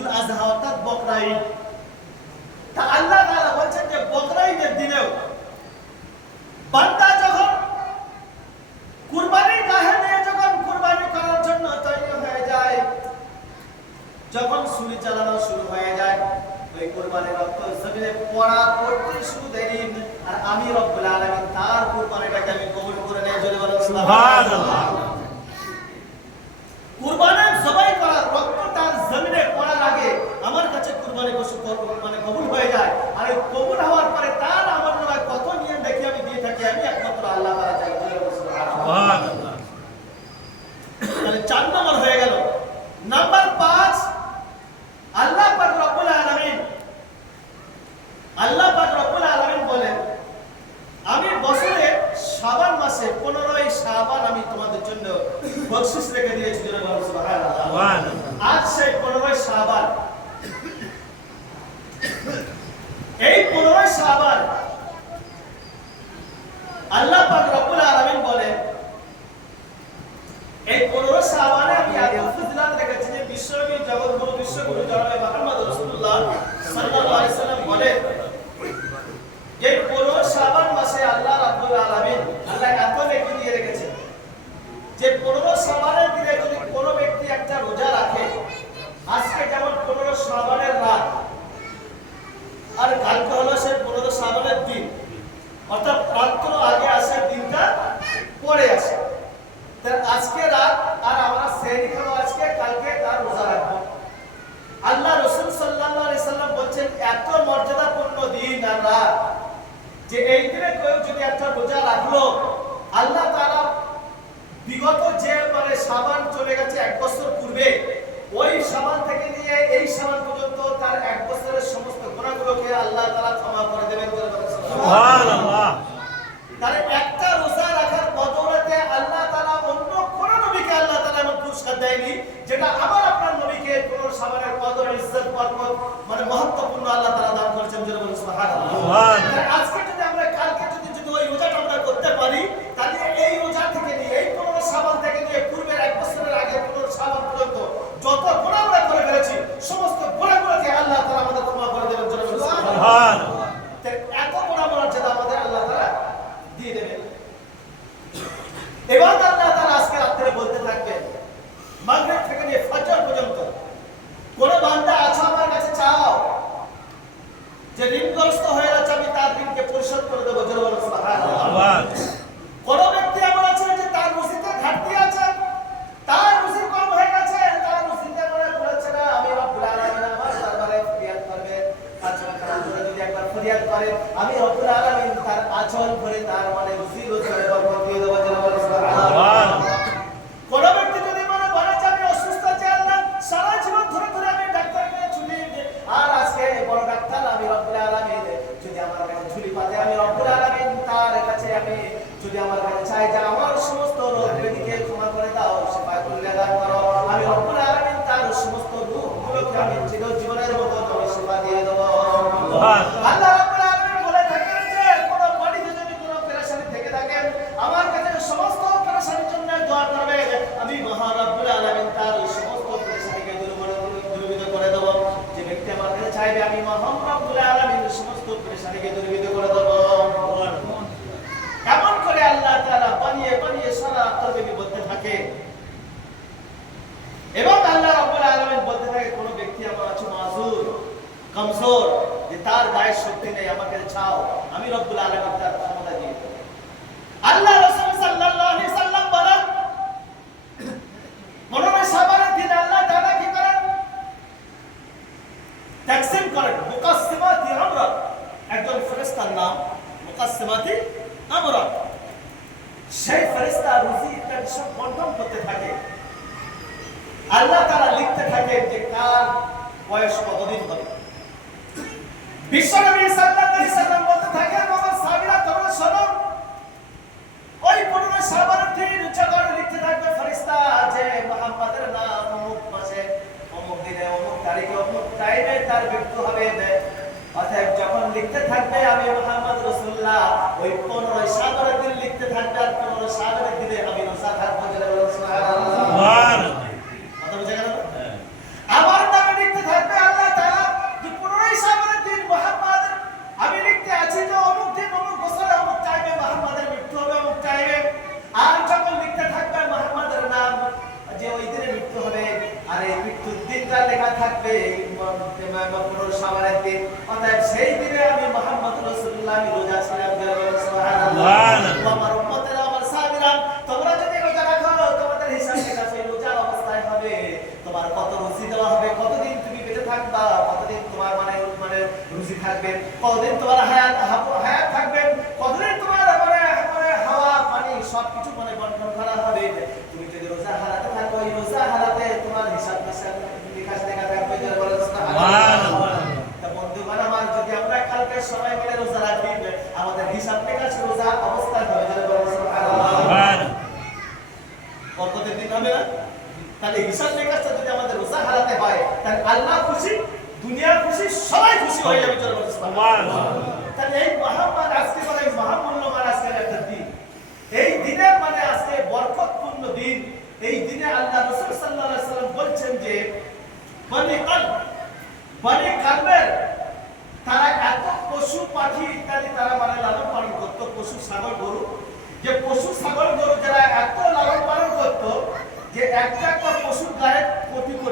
ঈদুল আযহা অর্থাৎ বকরা ঈদ। তা আল্লাহ তাআলা বলেন যে বকরা ঈদের দিনেও বান্দা যখন কুরবানির গাহে নিয়ে যখন কুরবানি করার জন্য তৈরি হয়ে যায়, যখন ছুরি চালানো শুরু হয়ে যায়, ওই কুরবানির রক্ত জমিনে পড়া পড়তে শুরু দেরি, আর আমি রব্বুল আলামিন তার কুরবানিটাকে আমি কবুল করে নেই। জোরে বলেন সুবহানাল্লাহ। কুরবানির জবাই করার রক্ত তার জমিনে পড়ার আগে আমার কাছে কুরবানি পশু মানে কবুল হয়ে যায়, আর এই কবুল হওয়ার পরে তার আমার নামে কত নিয়ম দেখি আমি দিয়ে থাকি, আমি একমাত্র আল্লাহ তাআলা জানি। সুবহানাল্লাহ। তাহলে 4 নম্বর হয়ে গেল। নাম্বার 5, আল্লাহ পাক রব্বুল আলামিন বলেন, আমি বছরে শাবান মাসে 15ই শাবান আমি তোমাদের জন্য বকশিশ রেখে দিয়েছি। সুবহানাল্লাহ। আজ সেই 15ই শাবান, এই 15ই শাবান আল্লাহ পাক রব্বুল আলামিন বলেন, এই 15 শাবানে আমি এত ফজিলত রেখেছি যে বিশ্বনবী জগৎগুরু বিশ্বগুরু জনাবে মুহাম্মদ রাসূলুল্লাহ সাল্লাল্লাহু আলাইহি সাল্লাম বলেন, এই 15 শাবান মাসে আল্লাহ রাব্বুল আলামিন আল্লাহ এত নেকি দিয়ে রেখেছেন যে 15 শাবানের দিনে যদি কোনো ব্যক্তি একটা রোজা রাখে, আজকে যেমন 15 শাবানের রাত আর কালকে হলো সেই 15 শাবানের দিন, অর্থাৎ রাত্র আগে আসে, দিনটা পরে আসে। আজকে রাত আর আমরা সেহরি খাবো আজকে, কালকে তার রোজা রাখবো। আল্লাহ রাসূল সাল্লাল্লাহু আলাইহি সাল্লাম বলেন, এত মর্যাদাপূর্ণ দিন আর রাত যে এই দিনে কেউ যদি একটা রোজা রাখলো, আল্লাহ তাআলা বিগত যে মানে শাবান চলে গেছে 1 বছর পূর্বে, ওই শাবান থেকে নিয়ে এই শাবান পর্যন্ত তার 1 বছরের সমস্ত গুনাহগুলোকে আল্লাহ তাআলা ক্ষমা করে দেবেন। সুবহানাল্লাহ। তাহলে একটা রোজা রাখার বদৌলতে আল্লাহ তাআলা অন্য কোন নবীকে আল্লাহ তাআলা এমন পুরস্কার দেয়নি যেটা আমার আপনার নবীকে কোন শাবানের কদর, ইজ্জত, বরকত মানে মহত্বপূর্ণ আল্লাহ তাআলা দান করেছেন। জোরে বলুন সুবহানাল্লাহ। আজকে যদি আমরা কালকে যদি ওই রোজাটা আমরা করতে পারি, তাহলে এই রোজা থেকে নিয়ে এই 15 শাবান থেকে নিয়ে পূর্বের 1 বছরের আগে 15 শাবান পর্যন্ত যত গুনাহ আমরা করে ফেলেছি, সমস্ত গুনাহগুলোকে আল্লাহ তাআলা আমাদের ক্ষমা করে দেবেন। জোরে বলুন সুবহানাল্লাহ। এত বড় মর্যাদা আমাদের আল্লাহ তাআলা দিয়ে দেবেন। এবার আল্লাহ তাআলা আজকে রাতে বলতে থাকবেন, মাগরিব থেকে নিয়ে ফজর পর্যন্ত কোন বান্দা আছে আমার কাছে চাও যে ঋণগ্রস্ত হয়ে আছে, আমি তার ঋণকে পরিশোধ করে দেব। জোরে বলুন সুবহানাল্লাহ। কোন ব্যক্তি আমার আছে যে তার রুজিতে ঘাটতি আছে, তার রুজি কম হয়ে গেছে, তার রুজিতে মনে পড়ছে না, আমি রব্বুল আলামিন আমার দরবারে ফরিয়াদ করবে, আচল করে যদি একবার ফরিয়াদ করে, আমি রব্বুল আলামিন তার আচল ভরে তার মানে রুজি রোজগারে বরকত দিয়ে দেব। জোরে বলুন সুবহানাল্লাহ। কোন ব্যক্তি যদি মনে বলে যে আমি অসুস্থ আছি, আল্লাহ সারা জীবন ধরে ধরে আমি ডাক্তার কাছে ছুটি, আর আজকে বড় ডাক্তার আমি রব্বুল আলামিন যদি আমার কাছে ঝুলি পাতে, আমি রব্বুল আলামিন তার কাছে আমি যদি আমার কাছে চাই যে আমার সমস্ত রোগ ব্যাধিকে ক্ষমা করে দাও, শিফা করে দাও করো, আমি রব্বুল আলামিন তার সমস্ত রোগগুলোকে আমি চিরজীবনের মতো আমি শিফা দিয়ে দেব। আল্লাহ রাব্বুল আলামিন বলে থাকেন যে কোন বাড়িতে যদি কোন পেরেশানি থেকে থাকে, আমার কাছে সমস্ত পেরেশানির জন্য দোয়া করবে, আমি মহান রব্বুল আলামিন তার সমস্ত পেরেশানিকে দূরীভূত করে দেব। যে ব্যক্তি আমার কাছে চাইবে, আমি মহান রব্বুল আলামিন সমস্ত পেরেশানিকে দূরীভূত করে দেব। এমন করে আল্লাহ তাআলা বানিয়ে বানিয়ে সারা তরবিবি বলতে থাকে। এবং আল্লাহ রাব্বুল আলামিন বলতে থাকে, কোন ব্যক্তি আমার আছে মাজুর, কমজোর, যে তার গায়ে শক্তি নেই, আমার কাছে চাও, আমি রব্বুল আলামিন তার ক্ষমতা দিয়ে দেব। আল্লাহ রাসূল সাল্লাল্লাহু আলাইহি সাল্লাম বলেন, 15 শাবানের দিন আল্লাহ তাআলা কি করেন? তাকসীম করেন, মুকাসসিমাতি আমরা, একজন ফেরেশতার নাম মুকাসসিমাতি আমরা। সেই ফেরেশতা রুজিটা সব বন্টন করতে থাকে। আল্লাহ তাআলা লিখতে থাকে যে কার বয়স কতদিন হবে। বিশ্বনবী সাল্লাল্লাহু আলাইহি সাল্লাম বলতে থাকে, আমার সাহাবীরা তোমরা শোনো, ওই 15 শাবানের দিন যখন লিখতে থাকবে ফেরেশতা যে মুহাম্মাদের নাম অমুক মাসে অমুক দিনে অমুক তারিখে অমুক টাইমে তার মৃত্যু হবে, অতএব যখন লিখতে থাকবে আমি মুহাম্মদ রাসূলুল্লাহ ওই 15 শাবানের দিন লিখতে থাকবে, আর 15 শাবানের দিনে আমি রোজা থাকবো। সুবহানাল্লাহ। সুবহানাল্লাহ। কথা বুঝা গেল? আমার নামে লিখতে থাকবে, পুরো সাবানের দিন, অতএব সেই দিনে আমি মুহাম্মদ রাসূলুল্লাহ আমি রোজা ছিলাম। সুবহানাল্লাহ। আমার উম্মতেরা, আমার সাহাবীরা, তোমরা যদি রোজা রাখো তোমাদের হিসাব নিকাশ এই রোজার অবস্থায় হবে। তোমার কত রুজি দেওয়া হবে, কতদিন তুমি বেঁচে থাকবা, কতদিন তোমার মানে রুজি থাকবে, কতদিন তোমার হায়াত থাকবে, কতদিন তোমার হাওয়া পানি সবকিছু বন্টন করা হবে। তুমি যদি রোজা হারাতে থাকো, এই রোজা হারাতে তোমার হিসাব নিকাশ দেখা থাকবে। সুবহানাল্লাহ। তা বন্ধুগণ আমার, যদি আমরা কালকে সময় মিলে রোজা রাখি, আমাদের হিসাব নিকাশ রোজা অবস্থায় হবে। সুবহানাল্লাহ। কতদিন দিন হবে না? তাহলে হিসাব নিকাশটা যদি আমাদের রোজা হারাতে হয়, তাহলে আল্লাহ খুশি, দুনিয়া খুশি, সবাই খুশি হয়ে যাবে। সুবহানাল্লাহ। তাহলে এই মহামান আজকে বলে মহামূল্যবান আজকের একটা দিন, এই দিনের আজকে বরকতপূর্ণ দিন। এই দিনে আল্লাহ রাসূল সাল্লাল্লাহু আলাইহি ওয়াসাল্লাম বলছেন যে বনি কালবের তারা এত পশু পাখি ইত্যাদি তারা লালন পালন করতো, পশু ছাগল গরু, যে পশু ছাগল গরু যারা এত লালন পালন করতো যে একটা পশুর গায়ে কোটি কোটি